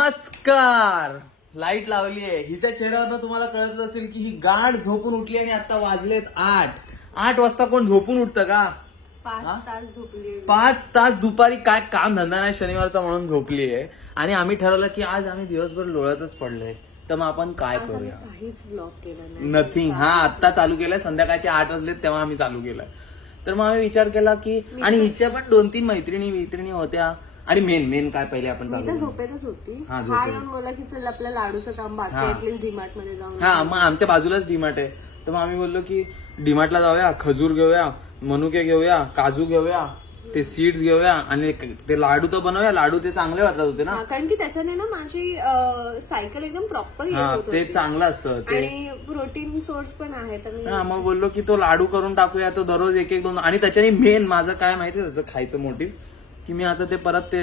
नमस्कार. लाईट लावली आहे. हिच्या चेहऱ्यावर तुम्हाला कळत असेल की ही गाढ झोपून उठली आणि आता वाजलेत 8 वाजता कोण झोपून उठतं का? 5 तास दुपारी काय काम धंदा नाही शनिवारचा म्हणून झोपली आहे. आणि आम्ही ठरवलं की आज आम्ही दिवसभर लोळतच पडलोय, तर मग आपण काय करूया. काहीच ब्लॉग केला नाही, नथिंग. हा आता चालू केलंय, संध्याकाळचे 8 वाजलेत तेव्हा आम्ही चालू केलंय. तर मग आम्ही विचार केला की आणि हिच्या पण 2-3 मैत्रिणी होत्या. आणि मेन काय पहिले आपण झोपेतच होती. हा येऊन बोला की चल आपल्या लाडूचं काम बाकी ऍटलीस्ट डीमार्ट मध्ये जाऊन. हा मग आमच्या बाजूलाच डीमार्ट आहे, तर मग आम्ही बोललो की डीमार्टला जाऊया, खजूर घेऊया, मनुके घेऊया, काजू घेऊया, ते सीड्स घेऊया आणि ते लाडू तर बनवूया. लाडू ते चांगले वाटत होते ना, कारण की त्याच्याने ना माझी सायकल एकदम प्रॉपर ते चांगलं असतं आणि प्रोटीन सोर्स पण आहे. तर मग बोललो की तो लाडू करून टाकूया, तो दररोज 1-2. आणि त्याच्याने मेन माझं काय माहिती त्याचं खायचं मोटिव्ह की मी आता ते परत ते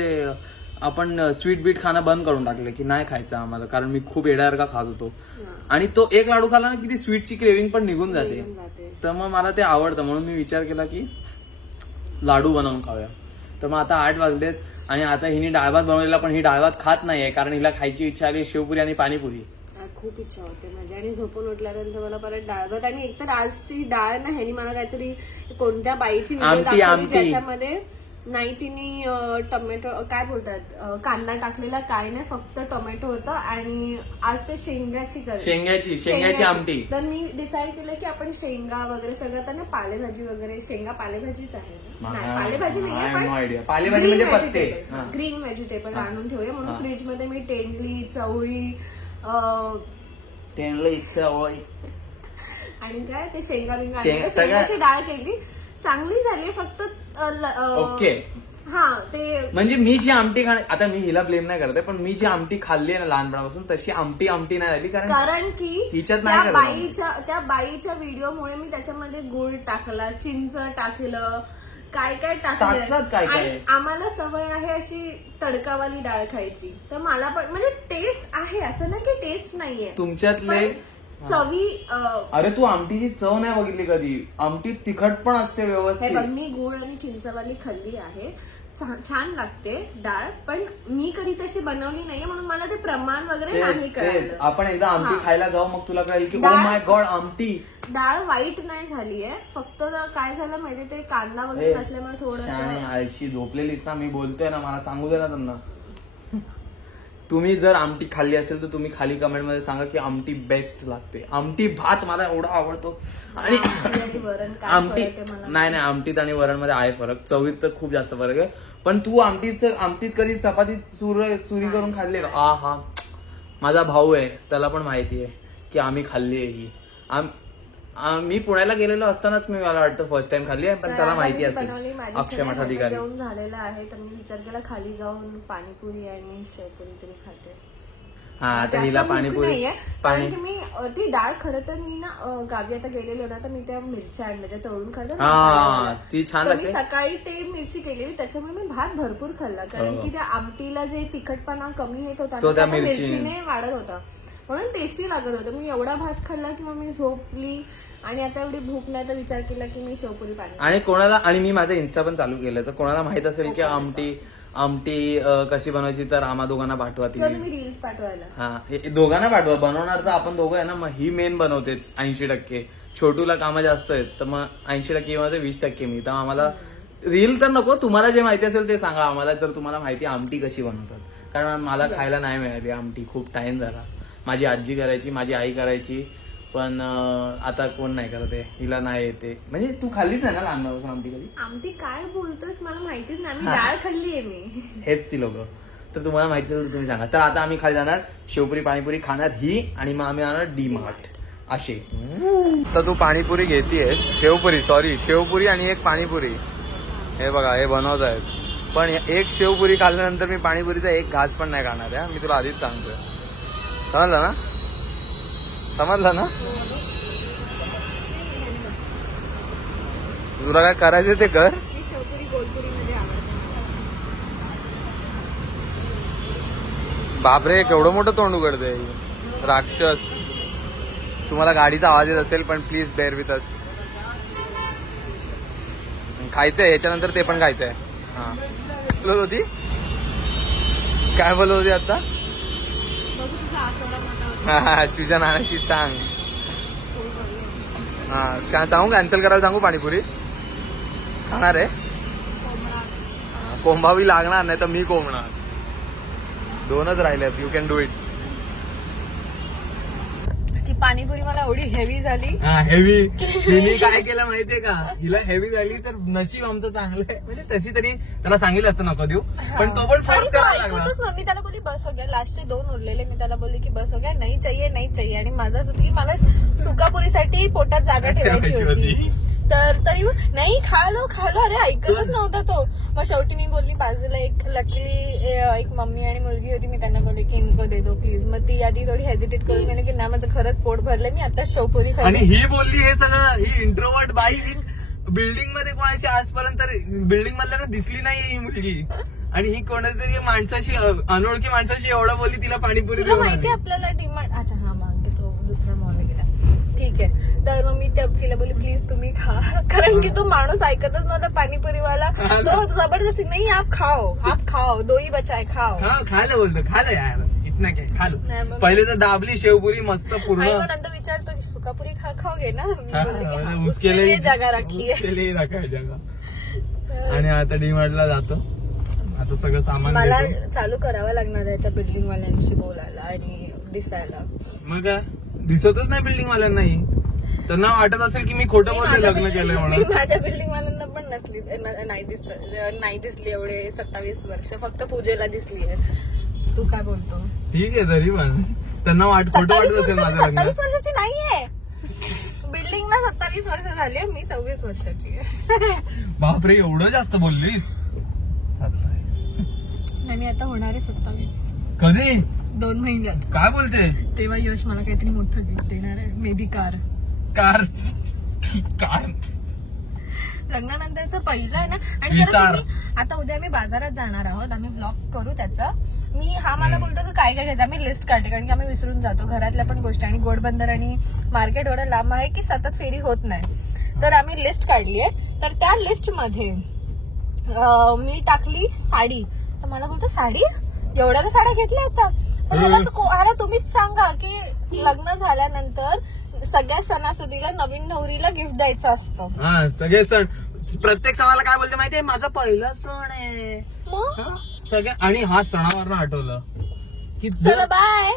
आपण स्वीट बीट खाणं बंद करून टाकले की नाही खायचं आम्हाला, कारण मी खूप एडासारखा खात होतो. आणि तो एक लाडू खाला ना की ती स्वीटची क्रेविंग पण निघून जाते. तर मग मला ते आवडतं म्हणून मी विचार केला की लाडू बनवून खाऊया. तर मग आता 8 वाजलेत आणि आता हिने डाळ भात बनवलेला, पण ही डाळ भात खात नाहीये कारण हिला खायची इच्छा आली शेवपुरी आणि पाणीपुरी. खूप इच्छा होते माझी. आणि झोपून उठल्यानंतर मला परत डाळ भात. आणि एकतर आजची डाळ ना ह्यानी मला काहीतरी कोणत्या बाईची व्हिडिओ दाखवली ज्याच्यामध्ये नाही तिने टोमॅटो काय बोलतात कांदा टाकलेला, काय नाही फक्त टोमॅटो होतं. आणि आज ते शेंगाची आमटी. तर मी डिसाईड केलं की आपण शेंगा वगैरे सगळं तर ना पालेभाजी वगैरे, शेंगा पालेभाजीच आहे नाही पालेभाजी नाहीये पण पालेभाजी म्हणजे पत्ते, ग्रीन व्हेजिटेबल आणून ठेवूया. म्हणून फ्रीज मध्ये मी तेंडली, चवळी आणि काय ते शेंगाची डाळ केली. चांगली झाली फक्त ओके. हा ते म्हणजे मी जी आमटी आता मी हिला ब्लेम नाही करते, पण मी जी आमटी खाल्ली आहे ना लहानपणापासून तशी आमटी नाही झाली. कारण की हिच्यात त्या बाईच्या व्हिडिओमुळे मी त्याच्यामध्ये गुळ टाकला, चिंच टाकलं, काय टाकलं. आणि आम्हाला सवय आहे अशी तडकावाली डाळ खायची, तर मला पण म्हणजे टेस्ट आहे असं नाही की टेस्ट नाहीये तुमच्यातले चवी. अरे तू आमटीची चव नाही बघितली कधी? आमटी तिखट पण असते व्यवस्थित. मी गुळ आणि चिंचवाली खाल्ली आहे, छान लागते डाळ, पण मी कधी तशी बनवली नाहीये म्हणून मला ते प्रमाण वगैरे नाही कळलं. आपण एकदा आमटी खायला जाऊ मग तुला कळेल की ओ माय गॉड आमटी. डाळ वाईट नाही झालीये, फक्त काय झालं माहितीये ते कांदा वगैरे नसल्यामुळे थोडं आळशी झोपलेलीस ना. मी बोलतोय ना, मला सांगू दे ना त्यांना. तुम्ही जर आमटी खाल्ली असेल तर तुम्ही खाली कमेंट मध्ये सांगा की आमटी बेस्ट लागते. आमटी भात मला एवढा आवडतो. आणि आमटी नाही आमटीत आणि वरण मध्ये आहे फरक, चवीत तर खूप जास्त फरक आहे. पण तू आमटीत कधी चपाती चुरी करून खाल्ली का? हा माझा भाऊ आहे, त्याला पण माहिती आहे की आम्ही खाल्ली आहे ही. मी पुण्याला गेलेलो असतानाच मी मला वाटतं फर्स्ट टाइम खाल्ली आहे, पण त्याला माहिती असेल. अक्षय मठाधिकारी जेवण झालेलं आहे, तर मी विचार केला खाली जाऊन पाणीपुरी आणि शेवपुरी तरी खाते. हा तर हिला पाणीपुरी कारण की मी ती डाळ खरं तर मी ना गावी आता गेलेलो ना, तर मी त्या मिरच्या आणल्या ज्या तळून खातात ती छान लागते. सकाळी ते मिरची केलेली त्याच्यामुळे मी भात भरपूर खाल्ला, कारण की त्या आमटीला जे तिखटपणा कमी येत होता त्या मिरचीने वाढत होता, म्हणून टेस्टी लागत होतं. मी एवढा भात खाल्ला किंवा मी झोपली आणि आता एवढी भूक नाही, तर विचार केला की मी शेवपुरी पाणी. आणि कोणाला, आणि मी माझं इन्स्टा पण चालू केलं, तर कोणाला माहित असेल की आमटी कशी बनवायची तर आम्हा दोघांना पाठवा. मी रील्स पाठवायला. हा दोघांना पाठवा. बनवणार तर आपण दोघं आहे ना, मग ही मेन बनवतेच 80%. छोटूला कामं जास्त आहेत, तर मग 80% मध्ये 20% मी. तर आम्हाला रील तर नको, तुम्हाला जे माहिती असेल ते सांगा आम्हाला, जर तुम्हाला माहिती आमटी कशी बनवतात. कारण मला खायला नाही मिळाली आमटी, खूप टाइम झाला. माझी आजी करायची, माझी आई करायची, पण आता कोण नाही करत आहे, हिला नाही येते. म्हणजे तू खाल्लीच आहे ना लहानपणापासून आमटी कधी? आमटी काय बोलतोस, मला माहितीच नाही, डाळ खाल्ली आहे मी. हेच ती लोक. तर तुम्हाला माहिती असेल तर तुम्ही सांगा. तर आता आम्ही खाली जाणार शेवपुरी पाणीपुरी खाणार ही, आणि मग आम्ही जाणार डीमार्ट असे. तर तू पाणीपुरी घेतीयस, शेवपुरी आणि एक पाणीपुरी. हे बघा हे बनवत आहेत, पण एक शेवपुरी खाल्ल्यानंतर मी पाणीपुरीचा एक घास पण नाही खाणार आहे, मी तुला आधीच सांगतोय. समजलं ना? तुला काय करायचं ते कर. बापरे केवढं मोठं तोंड उघडते राक्षस. तुम्हाला गाडीचा आवाज येत असेल पण प्लीज बेअर विथ अस. खायचंय ह्याच्यानंतर ते पण खायचंय. हा बोलत होती, काय बोलत होती आता? बघू तुझा हात एवढा मोठा होता. तुझ्या नानाची टांग. हा का सांगू, कॅन्सल करायला सांगू पाणीपुरी खाणार आहे. कोंबावी लागणार नाही तर मी कोंबणार. 2च राहिल्यात. You can do it. ती पाणीपुरी मला एवढी हेवी झाली. हेवी. हिने काय केलं माहितीये का, हिला हेवी झाली तर नशीब आमचं चांगलं आहे. म्हणजे तशी तरी त्याला सांगितलं असतं नको देऊ, पण तो पण फोर्स करायला लागला. मी त्याला बोलली बस हो गया. लास्ट 2 उरलेले. मी त्याला बोलली की बस हो गया, नाही चाहिए नाही चाहिए. आणि माझं असं होतं की मला सुकापुरीसाठी पोटात जागा ठेवायची होती. तर तरी नाही खालो. अरे ऐकतच नव्हता तो. मग शेवटी मी बोलली, बाजूला एक लकीली एक मम्मी आणि मुलगी होती. मी त्यांना बोलले की इनको दे दो प्लीज. मग ती आधी थोडी हेजिटेट करून गेली की नाही माझं खरंच पोट भरलंय, मी आता शेवपुरी खाल्ली. आणि ही बोलली हे सगळं, ही इंट्रोवर्ट बाई बिल्डिंग मध्ये कोणाची आजपर्यंत बिल्डिंग मधल्या दिसली नाहीये ही मुलगी. आणि ही कोणातरी माणसाशी, अनोळखी माणसाशी एवढं बोलली तिला पाणीपुरी. तुला माहिती आपल्याला डिमांड. अच्छा हा मागे तो दुसरा मॉल गेला. ठीक आहे. तर मग मी तिला बोलली प्लीज तुम्ही खा, कारण की तो माणूस ऐकतच नव्हता पाणीपुरीवाला. तो जबरदस्ती नाही आप खाओ 2 ही बचाए खाओ. खायला बोलतो, खायला यार इतना काय खालो. पहिले तर दाबली शेवपुरी मस्त पूर्ण. नंतर विचारतो की सुकापुरी खाओगे ना. उसके लिए जगा रखी आहे. आणि आता डीमार्टला जातो. आता सगळं सामान मला चालू करावं लागणार आहे याच्या बिल्डिंग वाल्यांशी बोलायला आणि दिसायला. मग काय दिसतच नाही बिल्डिंग वाल्यांनाही. त्यांना वाटत असेल की मी खोटं बोलते लग्न केलंय म्हणून. माझ्या बिल्डिंग वाल्यांना पण नाही दिसली एवढे 27 वर्ष. फक्त पूजेला दिसली आहे. तू काय बोलतो? ठीक आहे तरी पण त्यांना खोटं वाटत असेल माझं लग्न. 27 वर्षाची नाहीये बिल्डिंगला. 27 वर्ष झाली. मी 26 वर्षाची आहे. बापरे एवढं जास्त बोललीस. 27 नाही, मी आता होणार आहे 27. कधी? 2 महिन्यात. काय बोलते? तेव्हा यश मला काहीतरी मोठं गिफ्ट देणार आहे. May be car. लग्नानंतरचं पहिलं आहे ना. आणि आता उद्या आम्ही बाजारात जाणार आहोत. आम्ही ब्लॉग करू त्याचा. हा मला बोलतो की काय काय घ्यायचं. आम्ही लिस्ट काढते कारण की आम्ही विसरून जातो घरातल्या पण गोष्टी. आणि गोडबंदर आणि मार्केट एवढं लांब आहे की सतत फेरी होत नाही. तर आम्ही लिस्ट काढली आहे. तर त्या लिस्ट मध्ये मी टाकली साडी. तर मला बोलतो साडी एवढ्या का साड्या घेतल्या होत्या. मला तुम्हीच सांगा की लग्न झाल्यानंतर सगळ्या सणासुदीला नवीन नवरीला गिफ्ट द्यायचं असतं. हा सगळे सण. प्रत्येक सणाला काय बोलते माहितीये, माझा पहिला सण आहे सगळ्या. आणि हा सणावर आठवलं की बाय.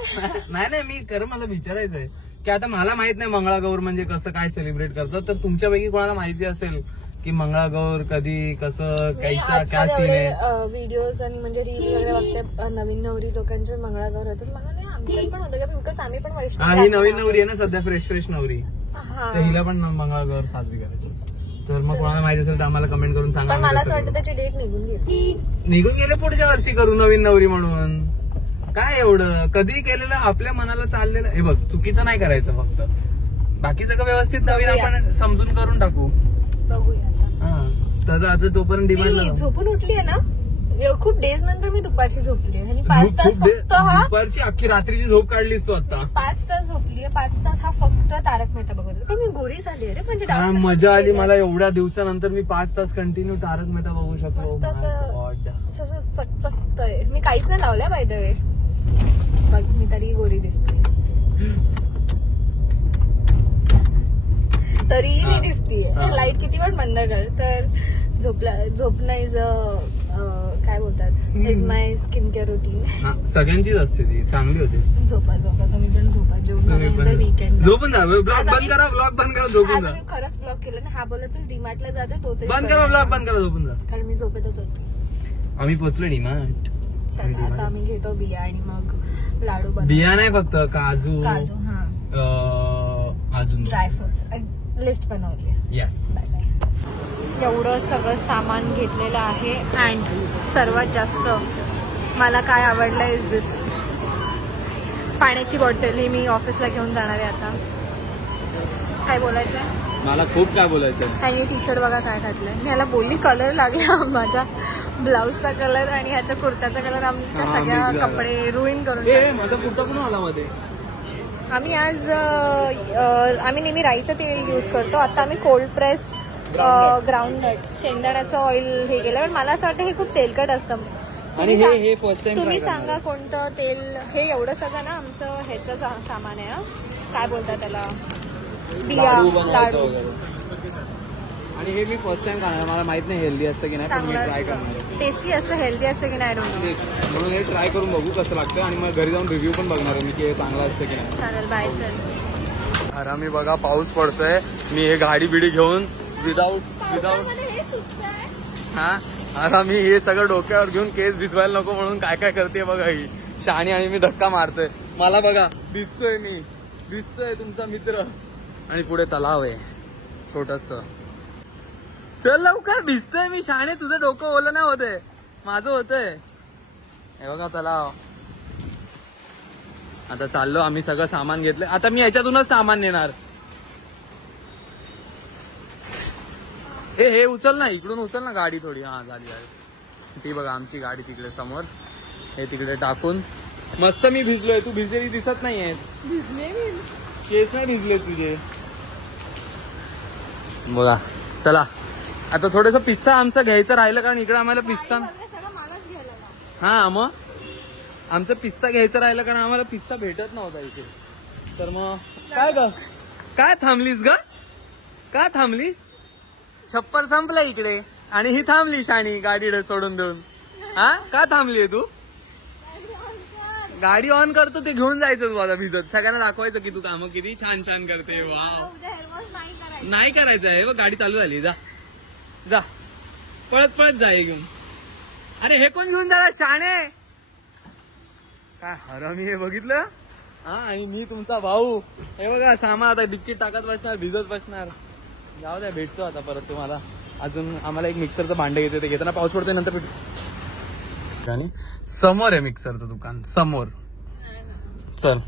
नाही मी खरं मला विचारायचंय की आता मला माहित नाही मंगळागौर म्हणजे कसं काय सेलिब्रेट करतात. तर तुमच्यापैकी कोणाला माहिती असेल की मंगळागौर कधी कसं कैसा क्या सीन आहे. व्हिडिओज आणि म्हणजे रील वगैरे बघते नवीन नवरी लोकांचे मंगळागौर होतात. मला नाही आमच्यात पण होतं बिकॉज आम्ही पण वैष्णव. ही नवीन नवरी आहे ना सध्या, फ्रेश नवरी. तर हिला पण मंगळागौर साजरी करायची. तर मग कोणाला माहिती असेल तर आम्हाला कमेंट करून सांगा. पण मला असं वाटतं त्याची डेट निघून गेले पुढच्या वर्षी करू नवीन नवरी म्हणून. काय एवढं कधी केलेलं आपल्या मनाला चाललेलं. हे बघ चुकीचं नाही करायचं. फक्त बाकी सगळं व्यवस्थित नवीन आपण समजून करून टाकू. बघूया आता तोपर्यंत डिमांड. झोपून उठली आहे ना. खूप डेज नंतर मी दुपारची झोपली आहे. आणि 5 तास फक्त दुपारची अख्खी रात्रीची झोप काढलीस तू आता. 5 तास झोपली आहे. 5 तास हा फक्त तारक मेहता बघत होता. पण मी गोरी झाली आहे रे. म्हणजे मजा आली मला. एवढ्या दिवसानंतर मी 5 तास कंटिन्यू तारक मेहता बघू शकतो. चकचकतोय. मी काहीच नाही लावल्या बाय द वे. बघ मी तरी गोरी दिसते. तरी मी दिसतीये. लाईट किती पण बंद कर. तर झोपणं इज काय बोलतात is my skin care routine. सगळ्यांचीच असते ती. चांगली होते. झोपा तुम्ही पण झोपा. जेवणानंतर वीकेंड झोपून जा. ब्लॉग बंद करा. झोपून जा. मी खरंच ब्लॉग केलं ना. हा बोलायचं डीमार्टला जाते तो तरी बंद करा. ब्लॉग बंद करा. झोपून जा. कारण मी झोपेतच होते. आम्ही पोहोचलो डीमार्ट. चला आता आम्ही घेतो बिया आणि मग लाडू बनवू. बिया नाही फक्त काजू हा अजून ड्रायफ्रुट्स लिस्ट बनवली. येस. एवढं सगळं सामान घेतलेलं आहे. अँड सर्वात जास्त मला काय आवडलं इज दिस पाण्याची बॉटल. ही मी ऑफिसला घेऊन जाणार आहे आता. काय बोलायचंय मला खूप काय बोलायचं. आणि टी शर्ट बघा काय घातलंय. मी याला बोलली कलर लागला माझ्या ब्लाऊजचा कलर आणि ह्याच्या कुर्त्याचा कलर आमच्या सगळ्या कपडे रुईन करून. माझा कुर्ता पण आला मध्ये. आम्ही आज आम्ही नेहमी राईचं तेल यूज करतो. आता आम्ही कोल्ड प्रेस ग्राउंडनट शेंगदाण्याचं ऑइल हे केलं. पण मला असं वाटतं हे खूप तेलकट असतं. आणि हे फर्स्ट टाइम तुम्ही सांगा कोणतं तेल. हे एवढं सगळं ना आमचं ह्याचं सामान आहे हा. काय बोलतात त्याला, बिया लाडू. आणि हे मी फर्स्ट टाइम खाणार, मला माहित नाही हेल्दी असतं की नाही, पण मी ट्राय करणार आहे. टेस्टी असतं, हेल्दी असतं की नाही डोंट नो. म्हणून हे ट्राय करून बघू कसं लागतं आणि मग घरी जाऊन रिव्ह्यू पण बघणार आहे मी की हे चांगलं असतं की नाही. चालेल, बाय. चल. अरे मी बघा पाऊस पडतोय, मी हे गाडी बिडी घेऊन विदाऊट हा आता मी हे सगळं डोक्यावर घेऊन केस भिजवायला नको म्हणून काय काय करते बघा ही शहाणी. आणि मी धक्का मारतोय, मला बघा भिजतोय तुमचा मित्र. आणि पुढे तलाव आहे छोटस. चल लवकर, भिजतोय मी शहाणे, तुझं डोकं ओलं नाही होतंय, माझं होतंय. हे बघा तलाव. आता चाललो आम्ही, सगळं सामान घेतलं. आता मी याच्यातूनच सामान नेणार. हे उचल ना, इकडून उचल ना गाडी थोडी. हा झाली. ती बघा आमची गाडी तिकडे समोर, हे तिकडे टाकून. मस्त मी भिजलोय, तू भिजलेली दिसत नाहीये. केस नाही भिजले तुझे बघा. चला आता थोडस पिस्ता आमचं घ्यायचं राहिलं, कारण इकडे आम्हाला पिस्ता. हा मग आमचं पिस्ता घ्यायचं राहिलं, कारण आम्हाला पिस्ता भेटत नव्हता इथे. तर मग काय ग, काय थांबलीस ग, का थांबलीस? छप्पर संपलं इकडे आणि ही थांबली शाणी गाडी सोडून देऊन. हा का थांबली तू? गाडी ऑन करतो, ते घेऊन जायचं तू आता भिजत, सगळ्यांना दाखवायचं की तू कामं किती छान छान करते. वा नाही करायचं आहे, गाडी चालू झाली. जा जा पळत पळत जा घेऊन. अरे हे कोण घेऊन जाणार शाणे, काय हरामी हे बघितलं. हा आणि मी तुमचा भाऊ. हे बघा सामान आता डिक्कीट टाकत बसणार, भिजत बसणार. जाऊ द्या, भेटतो आता परत तुम्हाला. अजून आम्हाला एक मिक्सरचं भांडे घेते, ते घेताना पाऊस पडतोय नंतर भेटू. आणि समोर आहे मिक्सरचं दुकान समोर. चल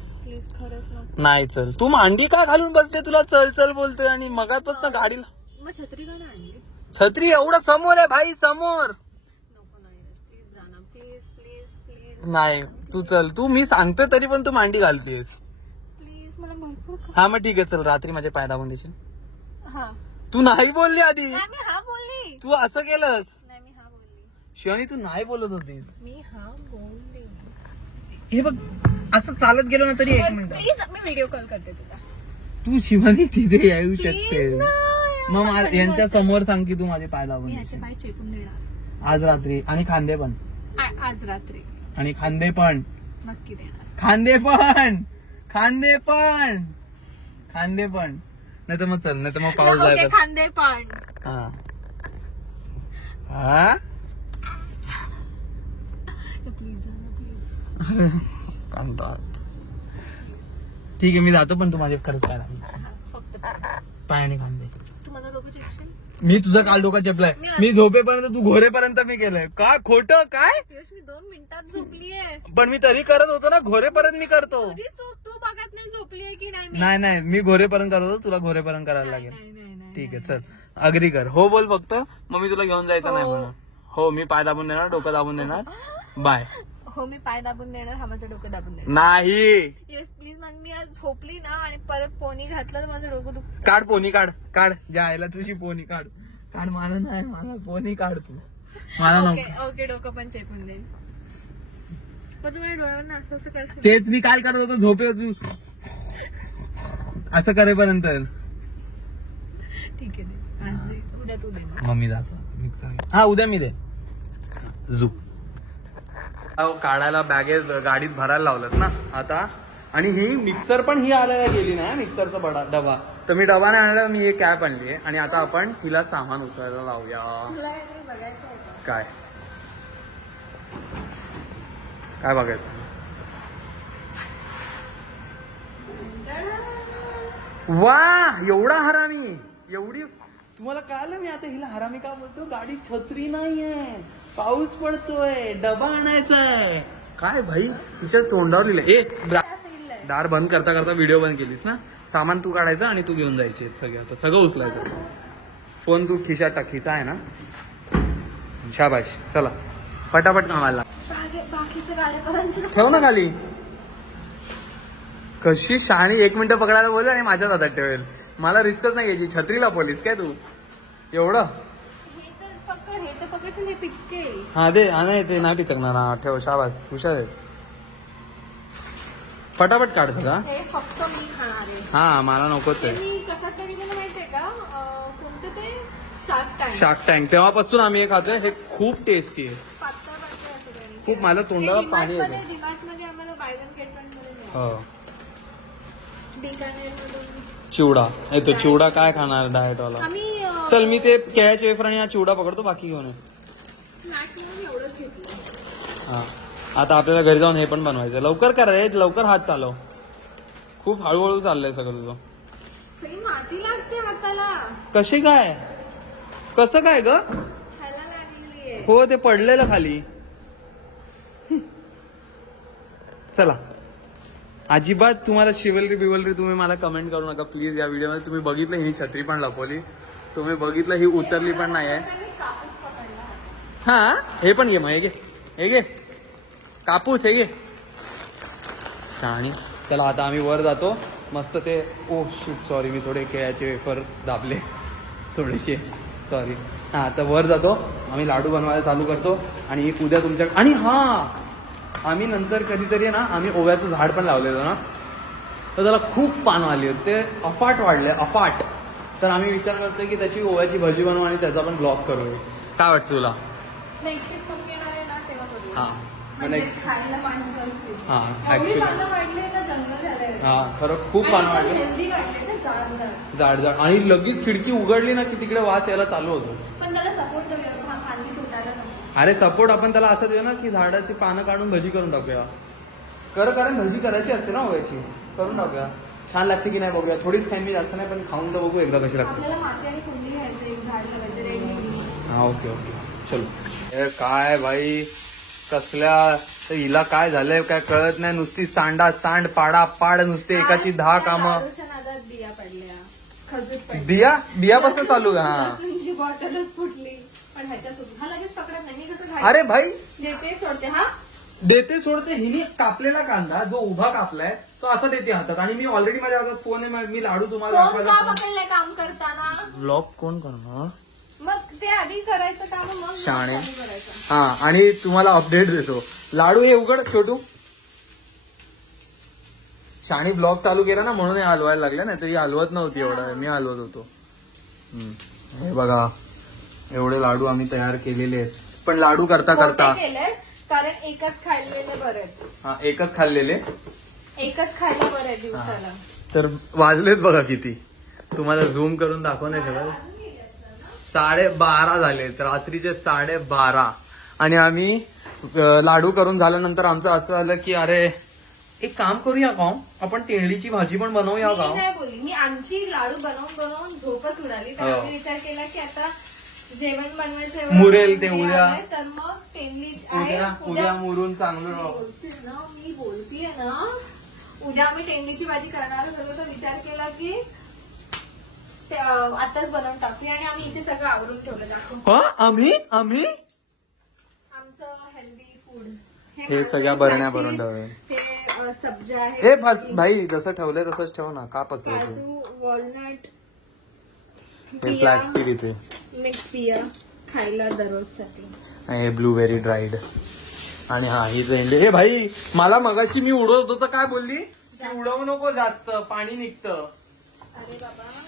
नाही चल, तू मांडी का घालून बसते, तुला चल चल बोलतोय आणि मगापासून गाडीला छत्री का नाही? छत्री एवढा समोर आहे भाई, समोर. नाही तू चल, तू मी सांगतोय तरी पण तू मांडी घालतेस. प्लीज मला भरपूर. हा मग ठीक आहे चल, रात्री माझे पाय दाबून देशील. हा तू नाही बोलली आधी, मी हा बोलली. तू असं केलंस. नाही मी हा बोलली. शिवानी तू नाही बोलत होतीस. मी हा बोलली. हे बघ असं चालत गेलो ना तरी 1 minute. Please me video call करते तुला. तू शिवानी तिथे येऊ शकते. Please ना. मग यांच्या समोर सांग की तू माझे पाय दाबून मी ह्याचे देशील. पाय चेपून देणार आज रात्री. आणि खांदे पण. आज रात्री. आणि खांदे पण नक्की देणार. खांदे पण खांदे पण खांदे पण. नाही तर मग चल, नाही तर मग पाऊस जायला. खांदे पण. हा हा प्लीज प्लीज. ठीक आहे मी जातो, पण तू माझे खरंच पाय दाबून. फक्त पाय आणि खांदे. तू माझं डोकं चेपशील. मी तुझं काल डोका चेपलाय. मी झोपेपर्यंत तू घोरेपर्यंत मी केलंय. का खोटं काय? मी 2 मिनिटात झोपलीये. पण मी तरी करत होतो ना, घोरेपर्यंत मी करतो. तुझी चूक, तू बघत नाही झोपलीये की नाही. नाही नाही मी घोरेपर्यंत करत होतो, तुला घोरेपर्यंत करायला लागेल. ठीक आहे चल अग्री कर. हो बोल फक्त, मग मी तुला घेऊन जायचं नाही म्हणून. हो मी पाय दाबून देणार, डोकं दाबून देणार. बाय. हो मी पाय दाबून देणार, हा माझं डोकं दाबून देणार. नाही प्लीज. मग मी आज झोपली ना आणि परत पोनी घातलं तर माझं डोकं दुखतं. काढ पोनी, काढ काढ. जायला तुझी पोनी काढ. काढ. मला नाही, मला पोनी काढ तू. मला नको. ओके डोकं पण चेपून देईल. मग तुम्हाला डोळ्यावर असं असं करशील. तेच मी काल करत होतो झोपे तू असं करेपर्यंत. ठीक आहे आज दे, उद्या तू दे. मम्मी जातो मिक्सर. हा उद्या मी दे. झू काढायला बॅगेत गाडीत भरायला लावलंस ना आता. आणि ही मिक्सर पण ही आणायला गेली नाही, मिक्सरचा डबा. तर मी डबा नाही आणला, मी एक कॅप आणली आणि आता आपण हिला सामान उचलायला लावूया. काय काय बघायचं? वा एवढा हरामी, एवढी. तुम्हाला कळालं मी आता हिला हरामी का बोलतो? गाडी छत्री नाहीये, पाऊस पडतोय, डबा आणायचाय. काय भाई तिच्या तोंडावर लिहिलंय. दार बंद करता करता व्हिडिओ बंद केलीस ना. सामान तू काढायचं आणि तू घेऊन जायचे सगळं. सगळं उचलायचं. फोन तू खिशात टाक, खिसा आहे ना. शाबाश. चला पटापट कामाला ठेव ना खाली. कशी शहाणी 1 मिनिटं पकडायला बोल आणि माझ्याच हातात ठेवेल. मला रिस्कच नाही घ्यायची. छत्रीला पोलीस काय तू एवढं. हे तर पकडशील हे पिचके. हा दे. हा नाही ते नाही पिचकणार. हा ठेव. शाबास, हुशार आहेस. फटाफट काढ सगळा. हे फक्त मी खाणार आहे. हा मला नकोच आहे. मी कशात तरी मला माहितीये का कोणतं ते शार्क टँक. शार्क टँक तेव्हापासून आम्ही हे खातोय. हे खूप टेस्टी आहे. पातळ पातळ असतं त्याने. खूप मला तोंडाला पाणी येतं. डिमार्टमध्ये आम्हाला बाय वन गेट वन मध्ये मिळालं. हो. बिकानेरमधून चिवडा येतो. चिवडा काय खाणार डाएट वाला. आम्ही चल मी ते केळ्याचे वेफर आणि हा चिवडा पकडतो. बाकी घेऊन ये. स्नॅक म्हणून एवढंच घेतलं. हा आता आपल्याला घरी जाऊन हे पण बनवायचं. लवकर कर रे. लवकर हात चालव. खूप हळूहळू चाललंय सगळं तुझं. सगळी माती लागते हाताला. कशी काय? कसं काय ग? खायला लागलेली आहे. हो ते पडलेलं खाली. चला अजिबात तुम्हाला शिवलरी बिवलरी तुम्ही मला कमेंट करू नका प्लीज. या व्हिडिओमध्ये तुम्ही बघितलं ही छत्री पण लपवली. तुम्ही बघितलं ही उतरली पण नाही आहे. कापूस पकडला. हा हे पण घे मग. हे घे. हे घे कापूस. हे घे शहाणी. चला आता आम्ही वर जातो. मस्त ते ओ शिट सॉरी मी थोडे केळ्याचे वेफर दाबले थोडेसे. सॉरी. हा आता वर जातो. आम्ही लाडू बनवायला चालू करतो. आणि उद्या तुमच्या आणि हा आम्ही नंतर कधीतरी ना आम्ही ओव्याचं झाड पण लावलेलं ना तर त्याला खूप पानं आली होती. ते अफाट वाढले अफाट. तर आम्ही विचार करतोय की त्याची ओव्याची भजी बनवू आणि त्याचा पण ब्लॉग करू. काय वाटतं तुला? नेक्स्ट वीक कोण येणार आहे ना तेव्हा करूया. हा म्हणजे खायला माणसं असतील. हा एवढी ऍक्च्युली पानं वाढली ना जंगल झालंय. हा खरं खूप पानं वाढले. हेल्दी वाटले ना जाड जाड. जाड जाड. आणि लगेच खिडकी उघडली ना की तिकडे वास यायला चालू होतो. पण त्याला सपोर्ट देऊया. हा फांदी तुटायला नको. अरे सपोर्ट आपण त्याला असं देऊ ना की झाडाची पानं काढून भजी करून टाकूया. कारण भजी करायची असते ना ओव्याची. करून टाकूया. छान लागते की नाही बघूया. थोडीच खाईन मी जास्त नाही पण खाऊन तर बघू एकदा कशी लागते. आपल्याला माती आणि कुंडी घ्यायचं. एक झाड लावायचं रेडी. हा ओके ओके चलो. काय भाई कसल्या हिला काय झालंय काय कळत नाही. नुसती सांडा सांड पाडा पाड नुसते एकाची 10 कामं. लाडूच्या नादात बिया पडल्या. खजूर पडली. बियापासून चालू का? हा लसूणची बॉटलच फुटली. पण ह्याच्यात हा लगेच पकडत नाही. मी कसं अरे भाई देते सोडते. हा देते सोडते. हिने कापलेला कांदा जो उभा कापलाय तो असा देते हातात. आणि मी ऑलरेडी माझ्या हातात फोन आहे. मी लाडू तुम्हाला कोण का पकडलंय काम करताना. ब्लॉग कोण करणार? मग ते आधी करायचं काम मग शाणे. करायचं. हा आणि तुम्हाला अपडेट देतो. लाडू हे उघड छोटू. शाणी ब्लॉग चालू केला ना म्हणून हे हलवायला लागलं. नाही तरी हलवत नव्हती एवढा. मी हलवत होतो. हे बघा एवढे लाडू आम्ही तयार केलेले आहेत. पण लाडू करता करता केलंय कारण एकच खाल्लेले बरे. हा एकच खाल्लेले. एकच खायला बरे दिवसाला. तर वाजलेत बघा किती. तुम्हाला झूम करून दाखव नाही शकत. 12:30 झालेत. रात्रीचे 12:30. आणि आम्ही लाडू करून झाल्यानंतर आमचं असं आलं की अरे एक काम करूया का आपण तेंडलीची भाजी पण बनवूया का. मी काय बोलली. मी आमची लाडू बनवून बनवून झोपच उडाली. तर आम्ही विचार केला की आता जेवण बनवायचं मुरेल ते उद्या. तर मग तेंडली उद्या मुरून चांगलं. मी बोलतीये ना उद्या आम्ही तेंडलीची भाजी करणार होतो. तर विचार केला की आताच बनवून टाकूया. आणि आम्ही इथे सगळं आवरून ठेवलं. दाखव आम्ही आमचं हेल्दी फूड. हे सगळ्या बरण्या भरून ठेवले. हे सब्जा आहे. हे भाई जसं ठेवलंय तसंच ठेव ना. का पसरतो. काजू वॉलनट हे फ्लॅक्स सीड इथे मिक्स बिया खायला दररोजसाठी. हे ब्लूबेरी ड्राईड. आणि हा ही जेंडे. हे भाई मला मगाशी मी उडवत होतो तर काय बोलली की उडवू नको जास्त पाणी निघतं. अरे बाबा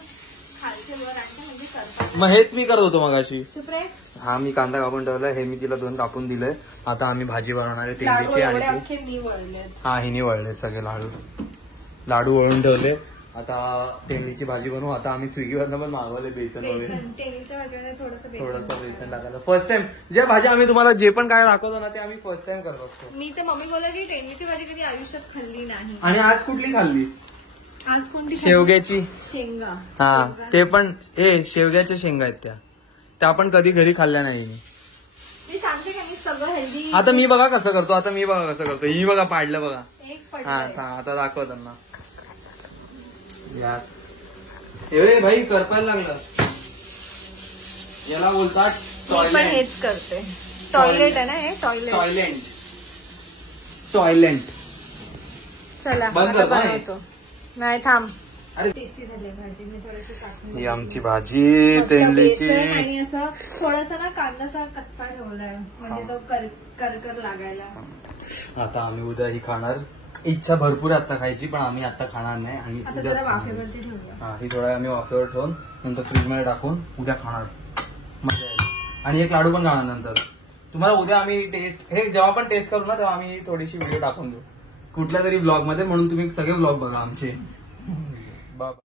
खालचे वर आणलं म्हणजे करतात. मग हेच मी करत होतो मगाशी. चुप रे. हा मी कांदा कापून ठेवलाय. हे मी तिला 2 कापून दिलंय. आता आम्ही भाजी बनवणार आहे तेंडलीची. आणि अख्खे मी वळले. हा हिने वळले सगळे लाडू वळून ठेवले. आता तेंडलीची भाजी बनवू. आता आम्ही स्विगीवरनं पण मागवले बेसन वगैरे. तेलीच्या भाजीमध्ये थोडंसं बेसन टाकायला. फर्स्ट टाइम जे भाजी आम्ही तुम्हाला जे पण काय दाखवतो ना ते आम्ही फर्स्ट टाइम करत असतो. मी तर मम्मी बोलला की तेंडलीची भाजी कधी आयुष्यात खाल्ली नाही. आणि आज कुठली खाल्लीस? आज कोणती? शेवग्याची शेंगा. हा ते पण शेवग्याच्या शेंगा आहेत त्या पण कधी घरी खाल्ल्या नाही. मी सांगते का मी सगळं हेल्दी. आता मी बघा कसं करतो. ही बघा पाडलं बघा. एक हा पडलं. आता दाखव त्यांना. यस हे भाई करपायला लागलं. याला बोलतात मी पण हेच करते. टॉयलेट आहे ना हे. टॉयलेट. टॉयलेट चला बंद आता करतो. बनवतो. नाही थांब. अरे टेस्टी झाली भाजी. मी थोडीशी ही आमची भाजी तेंडलीची. आणि असं थोडासा ना कांदाचा कच्चा ठेवलाय म्हणजे तो करकर लागायला. आता आम्ही उद्या ही खाणार. इच्छा भरपूर आहे आता खायची, पण आम्ही आता खाणार नाही आणि आता उद्याच जरा खाणार. वाफेवरती ठेवूया. हा, ही थोडा आम्ही वाफेवर ठेवून नंतर फ्रीज मध्ये टाकून उद्या खाणार. मजा येईल. आणि एक लाडू पण खाणार नंतर. तुम्हाला उद्या आम्ही टेस्ट हे जेव्हा पण टेस्ट करू ना तेव्हा आम्ही थोडीशी व्हिडिओ टाकून देऊ कुठल्या तरी ब्लॉग मध्ये, म्हणून तुम्ही सगळे ब्लॉग बघा आमचे. बाबा.